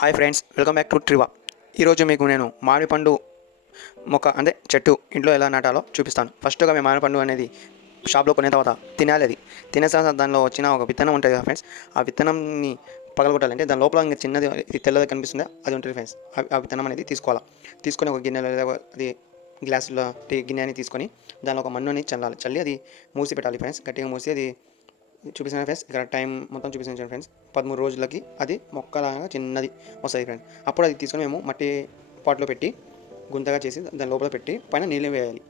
Hi friends, welcome back to ట్రివా. ఈరోజు మీకు నేను మామిడి పండు మొక్క అంటే చెట్టు ఇంట్లో ఎలా నాటాలో చూపిస్తాను. ఫస్ట్గా మేము మామిడి పండు అనేది షాప్లో కొనే తర్వాత తినాలి. అది తినే తర్వాత దానిలో వచ్చిన ఒక విత్తనం ఉంటుంది కదా ఫ్రెండ్స్, ఆ విత్తనంని పగలగొట్టాలంటే దాని లోపల ఇంకా చిన్నది ఇది తెల్లది కనిపిస్తుంది, అది ఉంటుంది ఫ్రెండ్స్. ఆ విత్తనం అనేది తీసుకోవాలి. తీసుకొని ఒక గిన్నెలో లేదా అది గ్లాసులో టీ గిన్నె అని తీసుకొని దానిలో ఒక మన్నుని చల్లి అది మూసి పెట్టాలి ఫ్రెండ్స్. గట్టిగా మూసి అది చూపిస్తాను ఫ్రెండ్స్. ఇక్కడ టైం మొత్తం చూపిస్తాను ఫ్రెండ్స్. 13 రోజులకి అది మొక్కలాగా చిన్నది వస్తుంది ఫ్రెండ్స్. అప్పుడు అది తీసుకొని మేము మట్టి పాట్లో పెట్టి గుంతగా చేసి దాని లోపల పెట్టి పైన నీళ్ళు వేయాలి.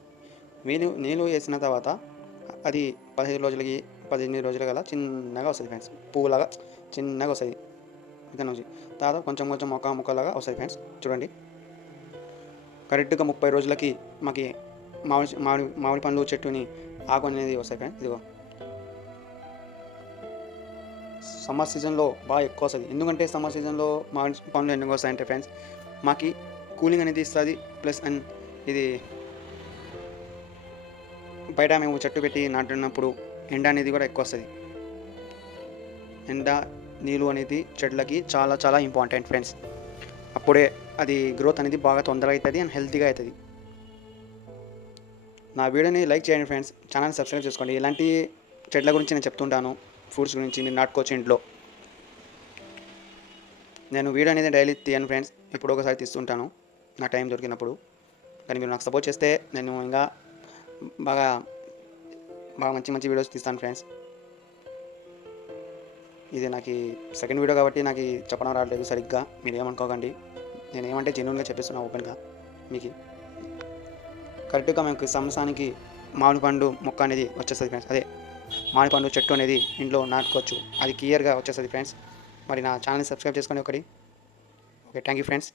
నీళ్ళు వేసిన తర్వాత అది 15 రోజులకి 18 రోజుల గల చిన్నగా వస్తుంది ఫ్రెండ్స్. పువ్వులాగా చిన్నగా వస్తుంది విత్తనం నుంచి. తర్వాత కొంచెం కొంచెం మొక్కలాగా వస్తుంది ఫ్రెండ్స్. చూడండి, కరెక్ట్గా 30 రోజులకి మాకు మామిడి పండు చెట్టుని ఆకు అనేది వస్తాయి ఫ్రెండ్స్. ఇదిగో సమ్మర్ సీజన్లో బాగా ఎక్కువ వస్తుంది. ఎందుకంటే సమ్మర్ సీజన్లో మామిడి పండ్లు ఎందుకు వస్తాయంటే ఫ్రెండ్స్, మాకు కూలింగ్ అనేది ఇస్తుంది. ప్లస్ అండ్ ఇది బయట మేము చెట్టు పెట్టి నాటున్నప్పుడు ఎండ అనేది కూడా ఎక్కువ వస్తుంది. ఎండ నీళ్ళు అనేది చెట్లకి చాలా చాలా ఇంపార్టెంట్ ఫ్రెండ్స్. అప్పుడే అది గ్రోత్ అనేది బాగా తొందరగా అవుతుంది అండ్ హెల్తీగా అవుతుంది. నా వీడియోని లైక్ చేయండి ఫ్రెండ్స్, ఛానల్ సబ్స్క్రైబ్ చేసుకోండి. ఇలాంటి చెట్ల గురించి నేను చెప్తుంటాను, ఫ్రూట్స్ గురించి మీరు నాటుకోవచ్చు ఇంట్లో. నేను వీడియో అనేది డైలీ తీయను ఫ్రెండ్స్, ఇప్పుడు ఒకసారి తీస్తుంటాను నా టైం దొరికినప్పుడు. కానీ మీరు నాకు సపోర్ట్ చేస్తే నేను ఇంకా బాగా మంచి మంచి వీడియోస్ తీస్తాను ఫ్రెండ్స్. ఇది నాకు సెకండ్ వీడియో కాబట్టి నాకు చెప్పడం రావట్లేదు సరిగ్గా, మీరు ఏమనుకోకండి. నేను ఏమంటే జెన్యూన్గా చెప్పిస్తున్నాను ఓపెన్గా మీకు. కరెక్ట్గా మనకు సంవత్సరానికి మామిడి పండు మొక్క అనేది వచ్చేస్తుంది ఫ్రెండ్స్. అదే మామిడి పండు చెట్టు అనేది ఇంట్లో నాటుకోవచ్చు, అది క్లియర్గా వచ్చేస్తుంది ఫ్రెండ్స్. మరి నా ఛానల్ని సబ్స్క్రైబ్ చేసుకోండి ఒకటి. Okay, thank you friends.